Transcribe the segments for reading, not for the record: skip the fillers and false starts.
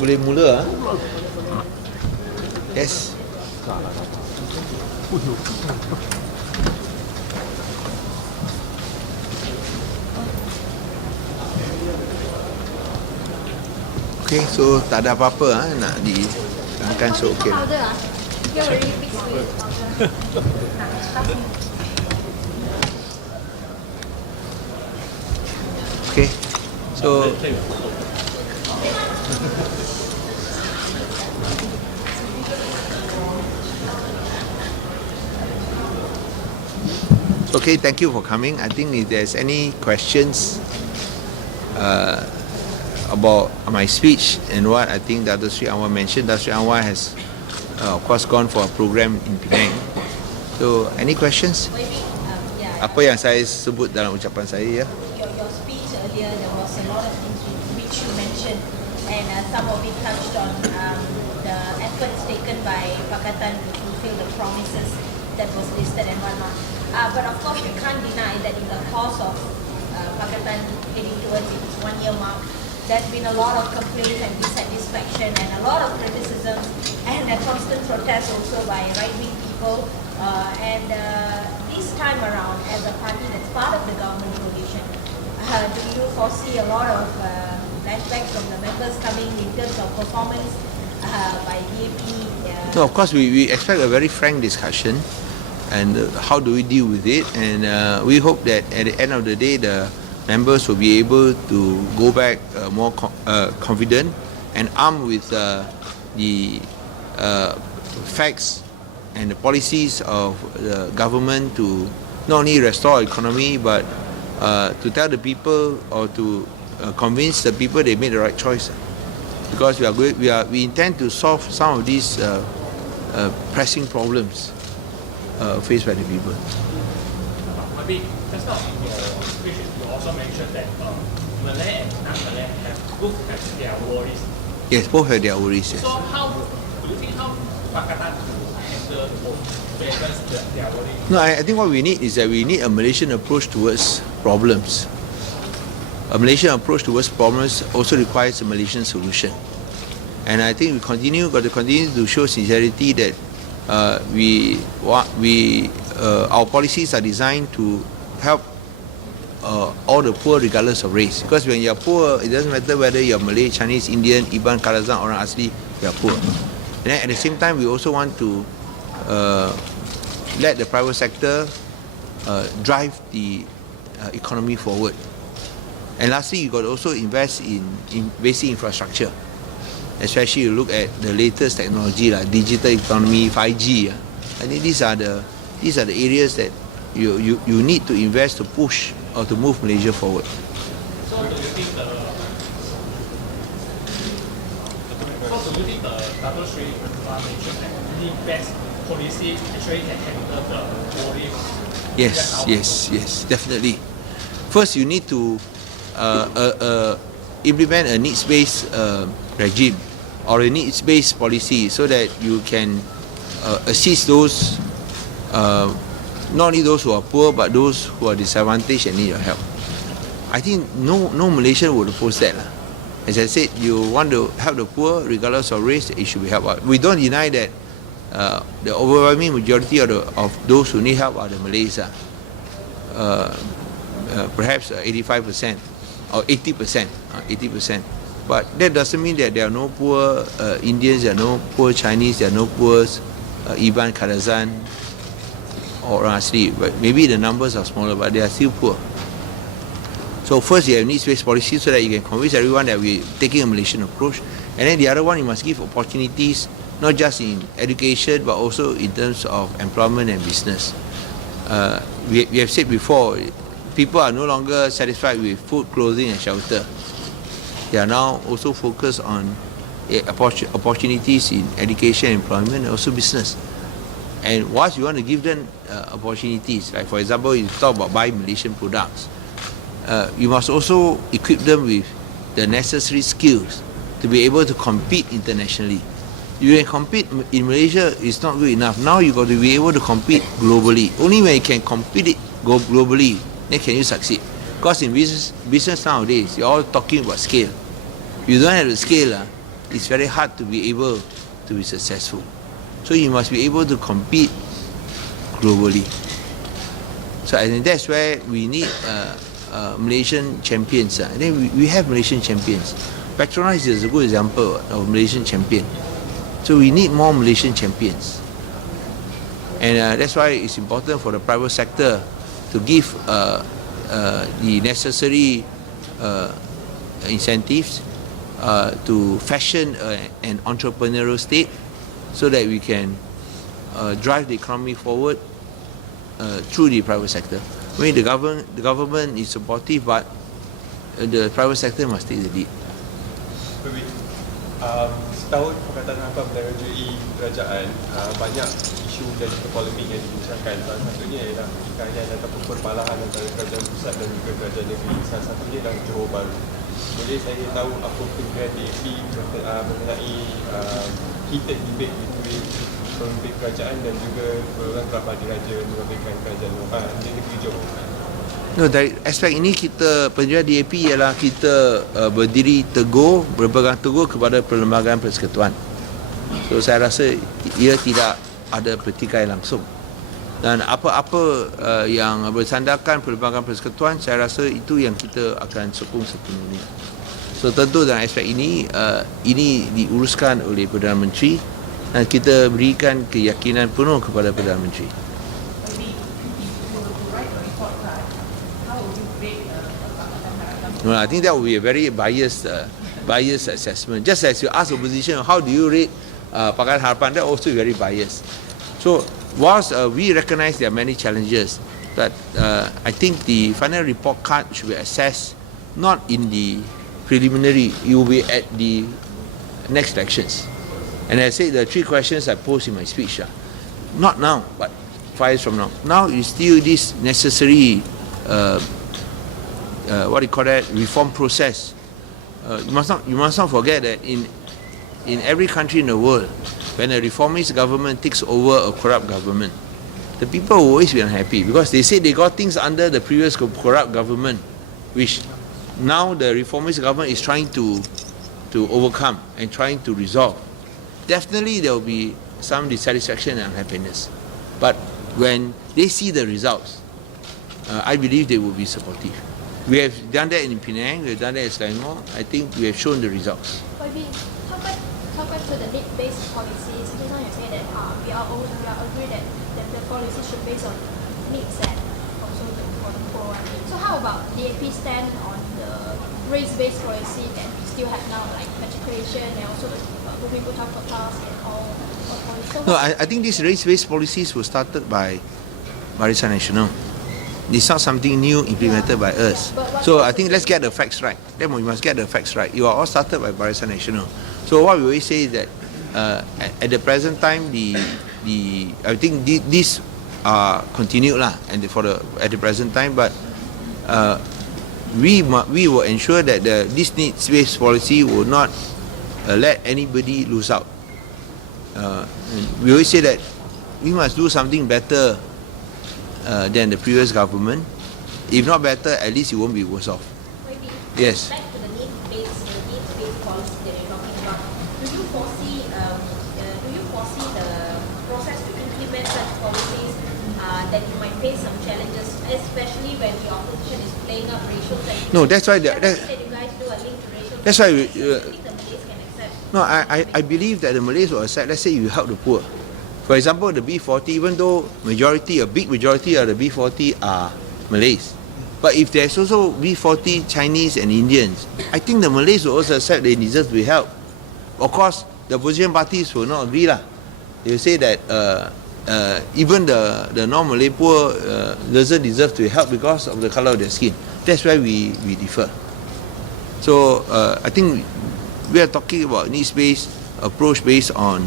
Boleh mula Yes. Okay, so tak ada apa-apa nak diangkat, so okay. Okay, so okay, thank you for coming. I think if there's any questions about my speech and what I think Dato Sri Anwar mentioned, Dato Sri Anwar has of course gone for a program in Penang. So any questions? Apa yang saya sebut dalam ucapan saya ya? Your speech earlier, there was a lot of things which you mentioned, and some of it touched on the efforts taken by Pakatan to fulfill the promises that was listed and whatnot. But of course, we can't deny that in the course of Pakatan heading towards its 1-year mark, there's been a lot of complaints and dissatisfaction and a lot of criticism and a constant protest also by right-wing people. And this time around, as a party that's part of the government coalition, do you foresee a lot of backlash from the members coming in terms of performance by DAP? No, of course, we expect a very frank discussion and how do we deal with it, and we hope that at the end of the day the members will be able to go back more confident and armed with the facts and the policies of the government to not only restore our economy but to tell the people or to convince the people they made the right choice, because we intend to solve some of these pressing problems faced by the people. Maybe just now in your speech, you also mentioned that Malay and non-Malay both have their worries. Yes, both have their worries. Yes. So how do you think how Pakatan handle both their worries? No, I think what we need is that we need a Malaysian approach towards problems. A Malaysian approach towards problems also requires a Malaysian solution. And I think got to continue to show sincerity that our policies are designed to help all the poor regardless of race. Because when you're poor, it doesn't matter whether you're Malay, Chinese, Indian, Iban, Karazan, Orang Asli, you're poor. And then at the same time, we also want to let the private sector drive the economy forward. And lastly, you got to also invest in basic infrastructure. Especially you look at the latest technology like digital economy, 5G. I think these are the areas that you need to invest to push or to move Malaysia forward. So do you think the Dato Sri mentioned that the best policy actually can handle the worry? Yes, definitely. First, you need to implement a needs-based regime or a needs-based policy so that you can assist those, not only those who are poor but those who are disadvantaged and need your help. I think no Malaysian would oppose that. As I said, you want to help the poor regardless of race, it should be helped. We don't deny that the overwhelming majority of those who need help are the Malays. Perhaps 85% or 80%. But that doesn't mean that there are no poor Indians, there are no poor Chinese, there are no poor Iban, Karazan or Orang Asli. But maybe the numbers are smaller, but they are still poor. So first you have needs-based policy so that you can convince everyone that we're taking a Malaysian approach. And then the other one, you must give opportunities, not just in education, but also in terms of employment and business. We have said before, people are no longer satisfied with food, clothing and shelter. They are now also focused on opportunities in education, employment and also business. And once you want to give them opportunities, like for example, you talk about buying Malaysian products, you must also equip them with the necessary skills to be able to compete internationally. You can compete in Malaysia, it's not good enough. Now you got to be able to compete globally. Only when you can compete globally, then can you succeed. Because in business nowadays, you're all talking about scale. If you don't have the scale, it's very hard to be able to be successful. So you must be able to compete globally. So I think that's where we need Malaysian champions. And then we have Malaysian champions. Petronas is a good example of Malaysian champion. So we need more Malaysian champions. And that's why it's important for the private sector to give the necessary incentives to fashion an entrepreneurial state so that we can drive the economy forward through the private sector. I mean, the government is supportive, but the private sector must take the lead. Setahun Pakatan Harapan menerjui kerajaan, banyak isu dan juga polemik yang dibincangkan. Salah satunya ialah pertikaian ataupun perbalahan antara kerajaan pusat dan juga kerajaan negeri. Salah satunya adalah Johor Bahru. Boleh saya tahu apa penilaian DAP mengenai heated debate between pemimpin kerajaan dan juga orang kerabat diraja mengabaikan kerajaan negeri Johor? No, dari aspek ini kita penjual DAP ialah kita berdiri teguh, berpegang teguh kepada Perlembagaan Persekutuan. So saya rasa ia tidak ada pertikaian langsung. Dan apa-apa yang bersandarkan Perlembagaan Persekutuan, saya rasa itu yang kita akan sokong sepenuhnya. So tentu dalam aspek ini diuruskan oleh Perdana Menteri dan kita berikan keyakinan penuh kepada Perdana Menteri. No, I think that would be a very biased assessment. Just as you ask opposition, how do you rate Pakatan Harapan, that also very biased. So, whilst we recognize there are many challenges, but I think the final report card should be assessed not in the preliminary, it will be at the next elections. And I said the 3 questions I posed in my speech, not now, but 5 years from now. Now is still this necessary reform process. You must not forget that in every country in the world, when a reformist government takes over a corrupt government, the people will always be unhappy because they say they got things under the previous corrupt government, which now the reformist government is trying to overcome and trying to resolve. Definitely there will be some dissatisfaction and unhappiness, but when they see the results, I believe they will be supportive. We have done that in Penang, we have done that in Selangor. I think we have shown the results. But we come back to the need-based policies. Just now you say that we agree that the policy should base on needs and also for the poor. So how about DAP stand on the race-based policy that we still have now, like matriculation and also the Bumi-Putra quotas and all? So No, I think these race-based policies were started by Barisan Nasional. It's not something new implemented by us. So I think let's get the facts right. Then we must get the facts right. You are all started by Barisan Nasional. So what we always say is that at the present time, I think these are continued lah, and at the present time. But we will ensure that this needs-based policy will not let anybody lose out. We always say that we must do something better than the previous government. If not better, at least it won't be worse off. Maybe Yes. back to the needs-based policy that you're talking about. Do you foresee the process to implement such policies that you might face some challenges, especially when the opposition is playing up racial tensions? No, that's why Everything that you guys do are linked to racial That's why tensions. Do you think the Malays can accept? No, I believe that the Malays will accept. Let's say you help the poor. For example, the B40, even though a big majority of the B40 are Malays, but if there's also B40 Chinese and Indians, I think the Malays will also accept they deserve to be helped. Of course, the opposition parties will not agree lah. They will say that even the non-Malay poor doesn't deserve to be helped because of the color of their skin. That's why we differ. So I think we are talking about needs-based approach based on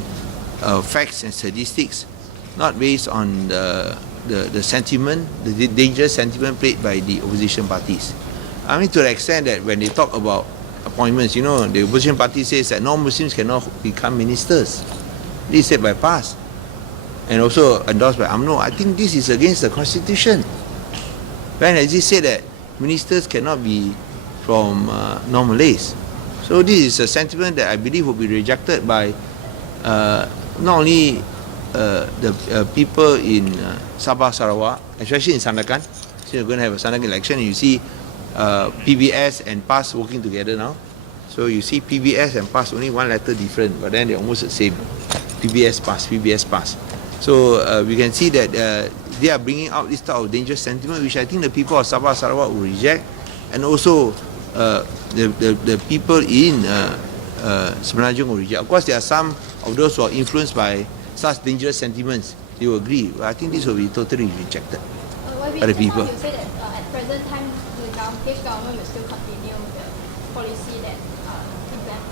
facts and statistics, not based on the sentiment, the dangerous sentiment played by the opposition parties. I mean, to the extent that when they talk about appointments, the opposition party says that non-Muslims cannot become ministers. This is said by PAS and also endorsed by UMNO. I think this is against the constitution. When has it said that ministers cannot be from non-Malays? So So this is a sentiment that I believe will be rejected by not only the people in Sabah, Sarawak, especially in Sandakan. So you're going to have a Sandakan election, and you see PBS and PAS working together now. So you see PBS and PAS only one letter different, but then they're almost the same. PBS PAS, PBS PAS. So we can see that they are bringing out this type of dangerous sentiment, which I think the people of Sabah, Sarawak will reject, and also the people in Semenanjung will reject. Of course, there are some of those who are influenced by such dangerous sentiments. They will agree. But I think this will be totally rejected by the people. You say that at present time, the government will still continue the policy that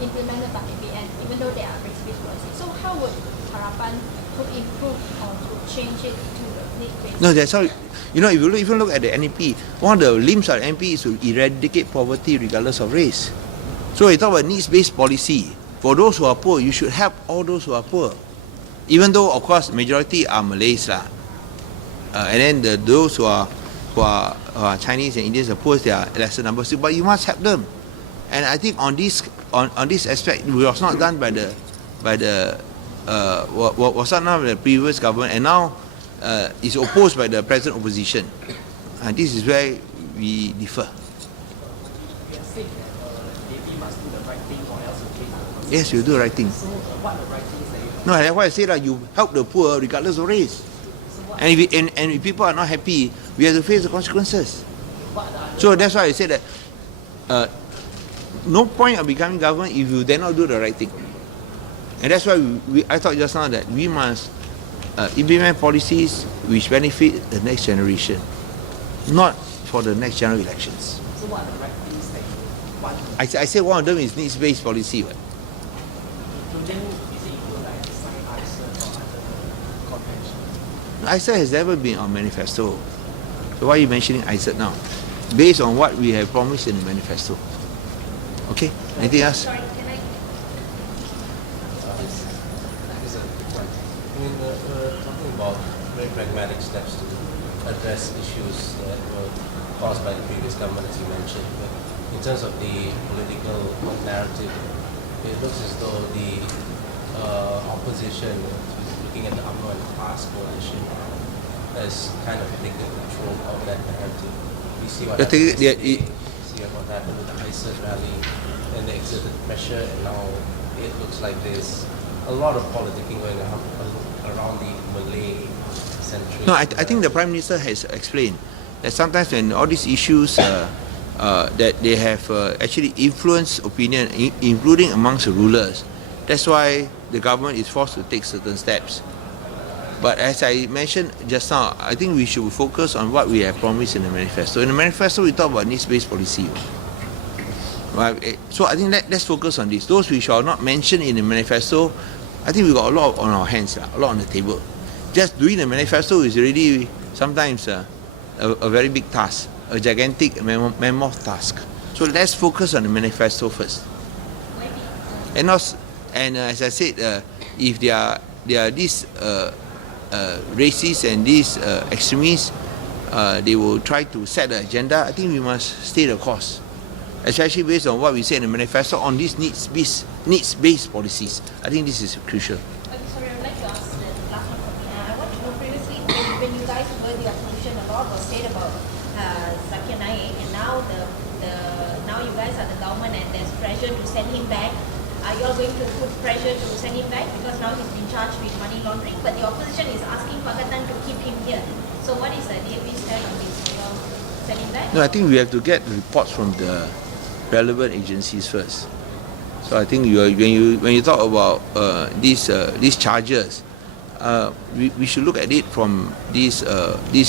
implemented by ABN, even though there are race-based policies. So how would Harapan to improve or to change it to the need-based? No, that's how. You know, if you even look at the NEP, one of the limbs of the NEP is to eradicate poverty regardless of race. So we talk about needs-based policy. For those who are poor, you should help all those who are poor. Even though, of course, majority are Malays lah. And then those who are Chinese and Indians are poor, they are lesser numbers. But you must help them. And I think on this aspect, it was not done by the was not done by the previous government, and now is opposed by the present opposition. And this is where we differ. We are saying that DAP must do the right thing or else it will change. Yes, you do the right thing. So what are the right things that you No, that's why I say that you help the poor regardless of race. And if people are not happy, we have to face the consequences. So that's why I say that no point of becoming government if you dare not do the right thing. And that's why I thought just now that we must implement policies which benefit the next generation, not for the next general elections. So what are the right things that you want? I say one of them is needs-based policy. Right? Do you is it equal like sign ISA or other convention? ISA has never been our manifesto. So why are you mentioning ISA now? Based on what we have promised in the manifesto. Okay? Anything else? Sorry, can I? Is a quick one. I mean, we're talking about very pragmatic steps to address issues that were caused by the previous government, as you mentioned. But in terms of the political narrative, it looks as though the opposition, looking at the UMNO and PAS coalition, has kind of taken control of that narrative. We see what happened yesterday. See what happened with the ISIS rally, and they exerted pressure, and now it looks like there's a lot of politicking going on around the Malay-centric. No, I think the Prime Minister has explained that sometimes when all these issues that they have actually influenced opinion, including amongst the rulers, that's why the government is forced to take certain steps. But as I mentioned just now, I think we should focus on what we have promised in the manifesto. In the manifesto, we talk about needs-based policy. Right? So I think let's focus on this. Those which are not mentioned in the manifesto, I think we got a lot on our hands, a lot on the table. Just doing the manifesto is already sometimes a very big task, a gigantic mammoth task. So let's focus on the manifesto first. And as I said, if there are these racists and these extremists, they will try to set the agenda. I think we must stay the course, especially based on what we say in the manifesto on these needs-based policies. I think this is crucial. Okay, sorry, I would like to ask the last one for me. I want to know previously when you guys were the opposition, a lot was said about Zakir Naik, and now now you guys are the government and there's pressure to send him back. Are you all going to put pressure to send him back because now he's been charged with money laundering? But the opposition is asking Pakatan to keep him here. So what is the DAP stand on this? Will you all send him back? No, I think we have to get reports from the relevant agencies first. So I think when you talk about these charges, we should look at it from these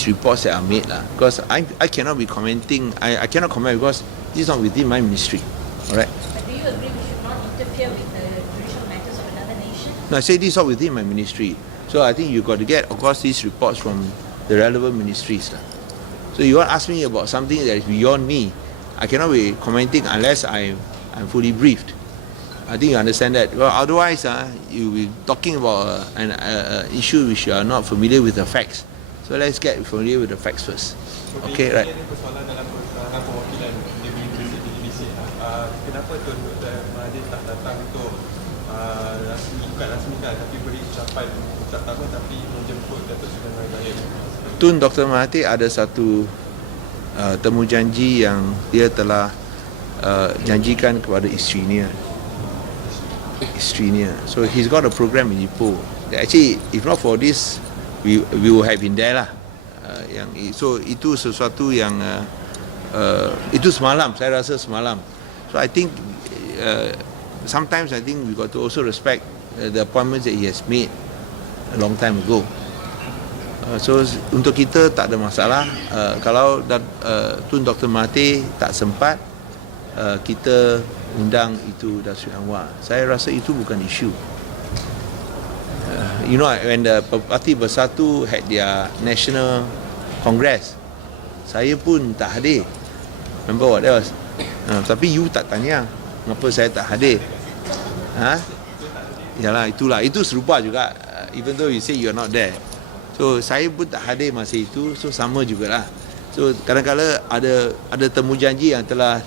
reports that are made, because I cannot be commenting. I cannot comment because this is not within my ministry. All right. But do you agree we should not interfere with the judicial matters of another nation? No, I say this is not within my ministry. So I think you've got to get, of course, these reports from the relevant ministries. So you want to ask me about something that is beyond me, I cannot be commenting unless I'm fully briefed. I think you understand that. Well, otherwise, you'll be talking about an issue which you are not familiar with the facts. So let's get familiar with the facts first. Okay, right. Ini persoalan dalam perwakilan DBC. Kenapa kenapa Tun Dr. Mahathir tak datang untuk bukan rasmikan tapi beri ucapan ucap tahun tapi menjemput Datuk Seri Dr. Zahid. Tun Dr. Mahathir ada satu temu janji yang dia telah janjikan kepada isterinya. So he's got a program in Ipoh. Actually, if not for this, we will have been there lah. So itu sesuatu yang itu semalam, saya rasa semalam. So I think sometimes I think we got to also respect the appointments that he has made a long time ago. So untuk kita tak ada masalah. Kalau Tun Dr. Mahathir tak sempat, kita undang itu Datuk Seri Anwar. Saya rasa itu bukan isu. You know, when the Parti Bersatu had their National Congress, saya pun tak hadir. Remember what that was? Tapi you tak tanya kenapa saya tak hadir. Yalah, itu serupa juga. Even though you say you are not there. So saya pun tak hadir masa itu. So sama jugalah. So kadang-kadang ada temu janji yang telah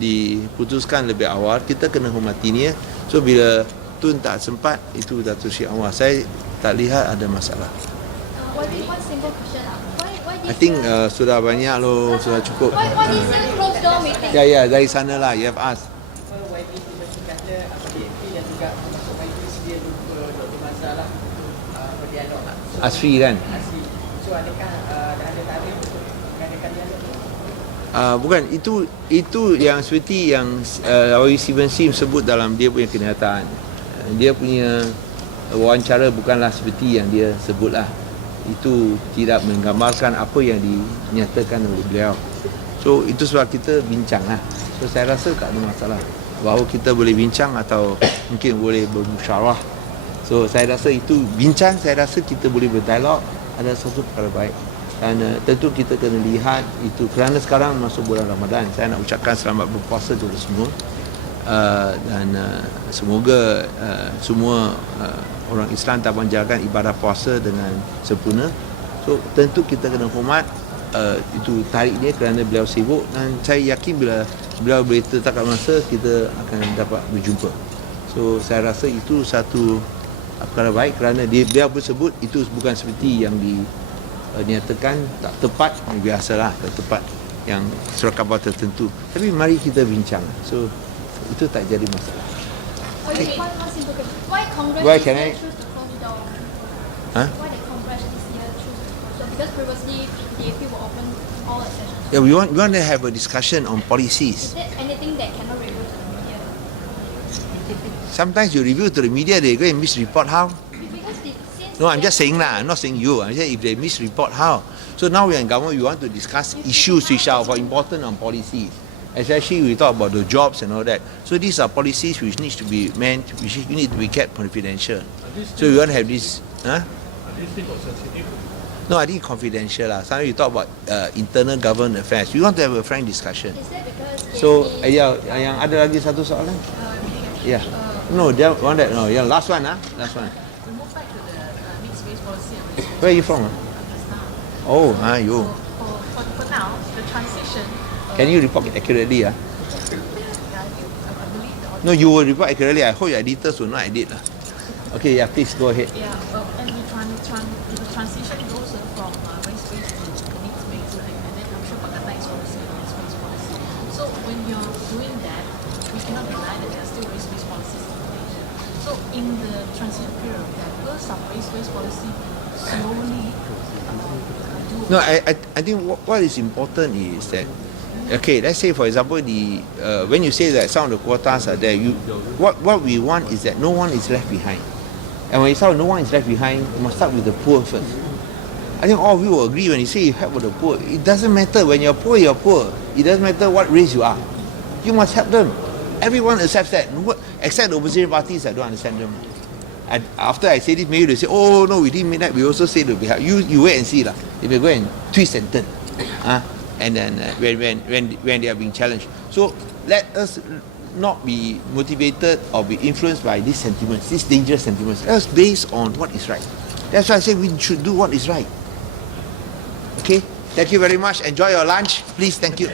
diputuskan lebih awal, kita kena hormatinya. So bila Tun tak sempat, itu Datuk Seri Anwar. Saya tak lihat ada masalah. One simple question. I think sudah banyak loh, sudah cukup. Why this closed door meeting? Ya, dari sana lah, you have asked. YB masih kata PAP dan juga termasuk YB sedia jumpa Dr. Mazhar berdialog. Asri kan? Asli. So adakah ada tarikh untuk mengadakan dialog? Bukan, itu yang seperti yang Steven Sim sebut dalam dia punya kenyataan. Dia punya wawancara bukanlah seperti yang dia sebutlah. Itu tidak menggambarkan apa yang dinyatakan oleh beliau. So itu sebab kita bincang lah. So saya rasa tak ada masalah bahawa kita boleh bincang atau mungkin boleh bermusyawarah. So saya rasa itu bincang, saya rasa kita boleh berdialog, ada satu perkara baik. Dan tentu kita kena lihat itu kerana sekarang masuk bulan Ramadan. Saya nak ucapkan selamat berpuasa kepada semua. Dan semoga semua orang Islam dapat menjalankan ibadah puasa dengan sempurna. So tentu kita kena hormat itu tarik dia kerana beliau sibuk, dan saya yakin bila beliau boleh tetapkan masa, kita akan dapat berjumpa. So saya rasa itu satu perkara baik kerana beliau bersebut itu bukan seperti yang dinyatakan tak tepat, biasalah tak tepat yang surat khabar tertentu. Tapi mari kita bincang. So itu tak jadi masalah. Why Congress Why this can year I- choose to close it down? Huh? Why the Congress this year choose to close it? Because previously DAP will open all the sessions. Yeah, we want to have a discussion on policies. Is there anything that cannot reveal to the media? Sometimes you review to the media, they go and misreport how? Because since No, I'm just saying lah. I'm not saying you. I'm saying if they misreport how. So now we are in government, we want to discuss issues which are important on policies. Especially we talk about the jobs and all that. So these are policies which needs to be which need to be kept confidential. So we want to have this. Huh? No, I think confidential lah. Sometimes we talk about internal government affairs. We want to have a frank discussion. is that because So DAP yang ada lagi satu soalan? Yeah. No, that one that no. Yeah, last one last one. We move back to the mixed race policy and race Where are you from? Oh, you. for now, the transition. Can you report accurately? I believe the No, you will report accurately. I hope your editors will not edit. Okay, yeah, please go ahead. Yeah, and the transition goes from race-based to mixed-based, right? And then I'm sure Pakatan is also a race-based policy. So when you're doing that, we cannot deny that there are still race-based policies in Malaysia. So in the transition period, there will some race-based policy slowly do. No, I think what is important is that, okay, let's say for example when you say that some of the quotas are there, what we want is that no one is left behind. And when you say no one is left behind, you must start with the poor first. I think all of you will agree when you say you help with the poor. It doesn't matter when you're poor, you're poor. It doesn't matter what race you are. You must help them. Everyone accepts that, except the opposition parties. I don't understand them. And after I say this, maybe they say, "Oh no, we didn't mean that." We also say that we help. You wait and see lah. If they go and twist and turn, and then when they are being challenged. So let us not be motivated or be influenced by these sentiments, these dangerous sentiments. Let us base on what is right. That's why I say we should do what is right. Okay? Thank you very much. Enjoy your lunch. Please, thank you.